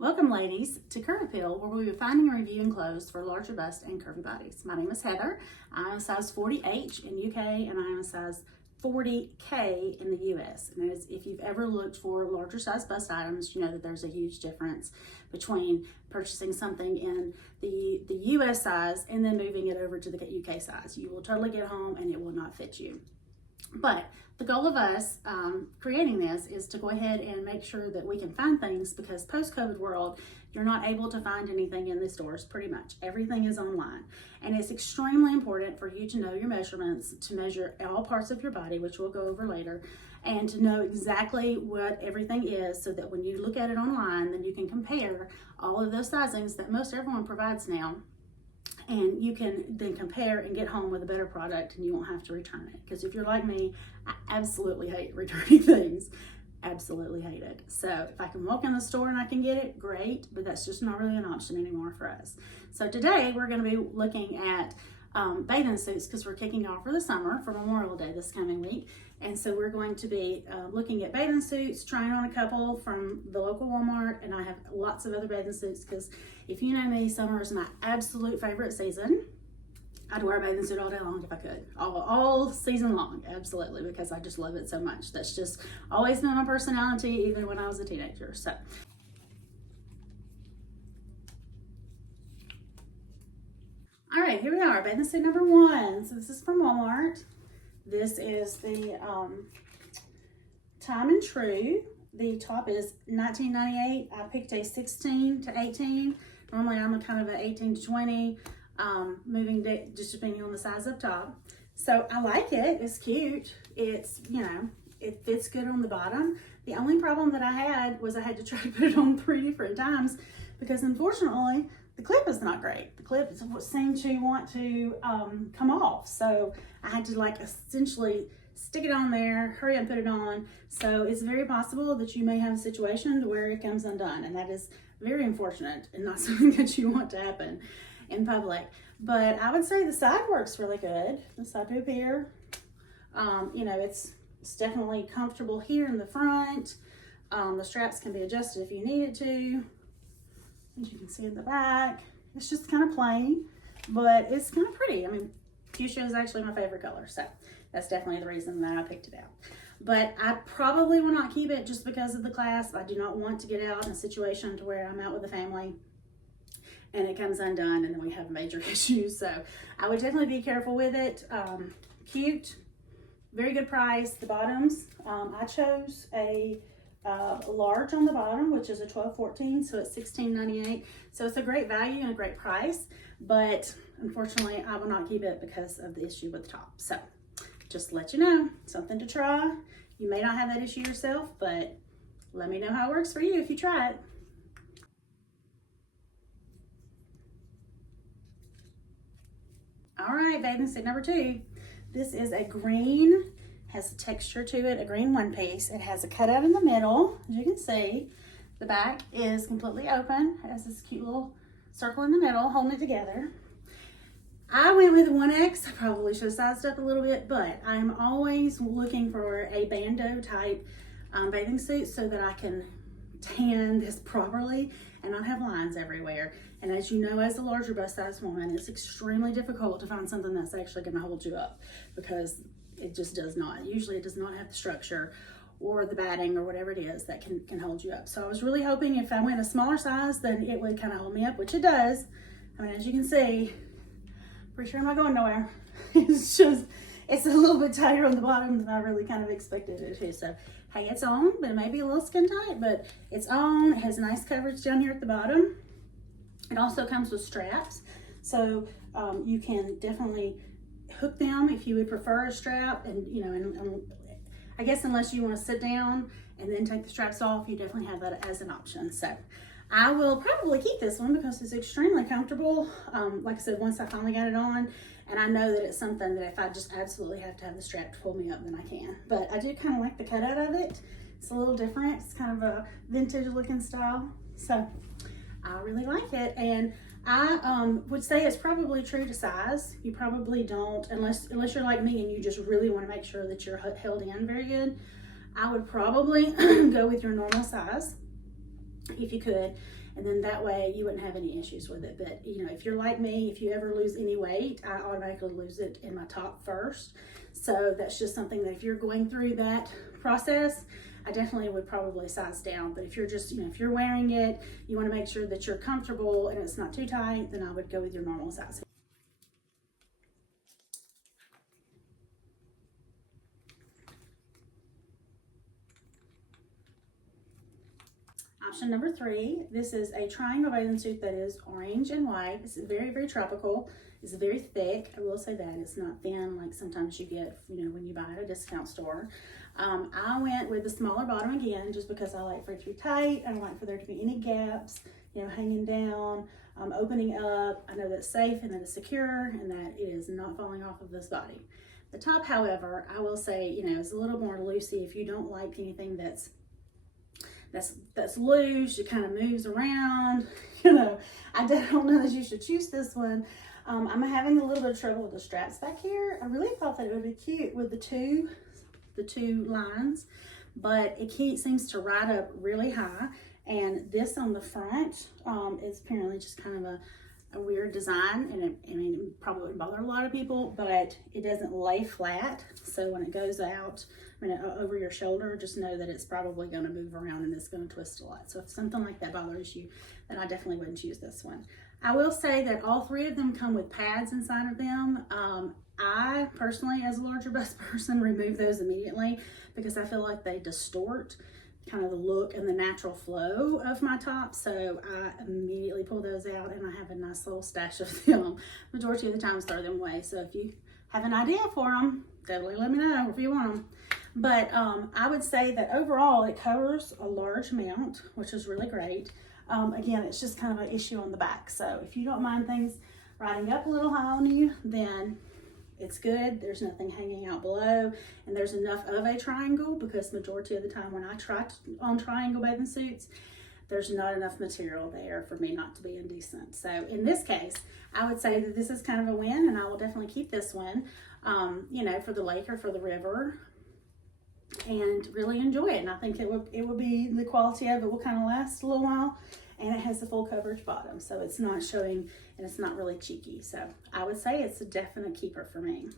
Welcome, ladies, to Curve Appeal, where we'll be finding and reviewing clothes for larger busts and curvy bodies. My name is Heather. I'm a size 40H in UK, and I am a size 40K in the US. And if you've ever looked for larger size bust items, you know that there's a huge difference between purchasing something in the US size and then moving it over to the UK size. You will totally get home and it will not fit you. But the goal of us creating this is to go ahead and make sure that we can find things, because post-COVID world, you're not able to find anything in the stores. Pretty much everything is online, and it's extremely important for you to know your measurements, to measure all parts of your body, which we'll go over later, and to know exactly what everything is, so that when you look at it online, then you can compare all of those sizings that most everyone provides now. And you can then compare and get home with a better product, and you won't have to return it. Because if you're like me, I absolutely hate returning things. Absolutely hate it. So if I can walk in the store and I can get it, great, but that's just not really an option anymore for us. So today we're going to be looking at bathing suits, because we're kicking off for the summer for Memorial Day this coming week. And so we're going to be looking at bathing suits, trying on a couple from the local Walmart, and I have lots of other bathing suits, because if you know me, summer is my absolute favorite season. I'd wear a bathing suit all day long if I could, all season long, absolutely, because I just love it so much. That's just always been my personality, even when I was a teenager. So all right, here we are, bathing suit number one. So this is from Walmart. This is the Time and Tru. The top is $19.98. I picked a 16 to 18. Normally I'm a kind of an 18 to 20, moving just depending on the size up top. So I like it. It's cute. It's, you know, it fits good on the bottom. The only problem that I had was I had to try to put it on 3 different times, because unfortunately the clip is not great. The clip seemed to want to come off. So I had to essentially stick it on there, hurry up and put it on. So it's very possible that you may have a situation to where it comes undone, and that is very unfortunate and not something that you want to happen in public. But I would say the side works really good. The side boob here, you know, it's definitely comfortable here in the front. The straps can be adjusted if you needed to. As you can see in the back, it's just kind of plain, but it's kind of pretty. I mean, fuchsia is actually my favorite color, so that's definitely the reason that I picked it out. But I probably will not keep it just because of the clasp. I do not want to get out in a situation to where I'm out with the family and it comes undone and then we have major issues. So I would definitely be careful with it. Cute, very good price. The bottoms, I chose a large on the bottom, which is a 12-14, so it's $16.98. So it's a great value and a great price, but unfortunately I will not keep it because of the issue with the top. So just to let you know, something to try. You may not have that issue yourself, but let me know how it works for you if you try it. All right, bathing suit number two. This is a green, has a texture to it, a green one piece. It has a cutout in the middle, as you can see. The back is completely open. It has this cute little circle in the middle holding it together. I went with a 1X. I probably should have sized up a little bit, but I'm always looking for a bandeau type bathing suit so that I can tan this properly and not have lines everywhere. And as you know, as a larger bust size woman, it's extremely difficult to find something that's actually going to hold you up, because it just does not. Usually it does not have the structure or the batting or whatever it is that can hold you up. So I was really hoping if I went a smaller size, then it would kind of hold me up, which it does. I mean, as you can see, pretty sure I'm not going nowhere. It's a little bit tighter on the bottom than I really kind of expected it to. So, hey, it's on, but it may be a little skin tight, but it's on. It has nice coverage down here at the bottom. It also comes with straps. So you can definitely hook them if you would prefer a strap. And, you know, and I guess unless you want to sit down and then take the straps off, you definitely have that as an option. So I will probably keep this one because it's extremely comfortable. Like I said, once I finally got it on, and I know that it's something that if I just absolutely have to have the strap to pull me up, then I can. But I do kind of like the cutout of it. It's a little different. It's kind of a vintage looking style. So I really like it. And I would say it's probably true to size. You probably don't, unless you're like me and you just really want to make sure that you're held in very good. I would probably go with your normal size. if you could. And then that way you wouldn't have any issues with it. But you know, if you're like me, if you ever lose any weight, I automatically lose it in my top first. So that's just something that if you're going through that process, I definitely would probably size down. But if you're just, you know, if you're wearing it, you want to make sure that you're comfortable and it's not too tight, then I would go with your normal size. Option number 3, this is a triangle bathing suit that is orange and white. It's very, very tropical. It's very thick. I will say that it's not thin like sometimes you get, you know, when you buy at a discount store. I went with the smaller bottom again, just because I like for it to be tight. I don't like for there to be any gaps, you know, hanging down, opening up. I know that's safe and that it's secure and that it is not falling off of this body. The top, however, I will say, you know, is a little more loosey. If you don't like anything that's loose, it kind of moves around, you know, I don't know that you should choose this one. I'm having a little bit of trouble with the straps back here. I really thought that it would be cute with the two lines, but it seems to ride up really high. And this on the front is apparently just kind of a weird design, and it probably wouldn't bother a lot of people, but it doesn't lay flat. So when it goes out, over your shoulder, just know that it's probably going to move around and it's going to twist a lot. So if something like that bothers you, then I definitely wouldn't choose this one. I will say that all 3 of them come with pads inside of them. I personally, as a larger bust person, remove those immediately because I feel like they distort kind of the look and the natural flow of my top. So I immediately pull those out, and I have a nice little stash of them. Majority of the times throw them away. So if you have an idea for them, definitely let me know if you want them. But I would say that overall it covers a large amount, which is really great. Again, it's just kind of an issue on the back. So if you don't mind things riding up a little high on you, then it's good. There's nothing hanging out below, and there's enough of a triangle, because majority of the time when I try on triangle bathing suits, there's not enough material there for me not to be indecent. So in this case, I would say that this is kind of a win, and I will definitely keep this one, you know, for the lake or for the river, and really enjoy it. And I think it would be, the quality of it will kind of last a little while, and it has the full coverage bottom, so it's not showing and it's not really cheeky. So I would say it's a definite keeper for me.